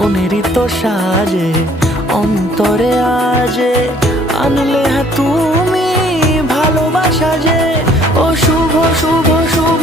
উনেরই তো সাজে অন্তরে আজে আনলে হ্যাঁ তুমি ভালোবাসা যে। ও শুভ শুভ শুভ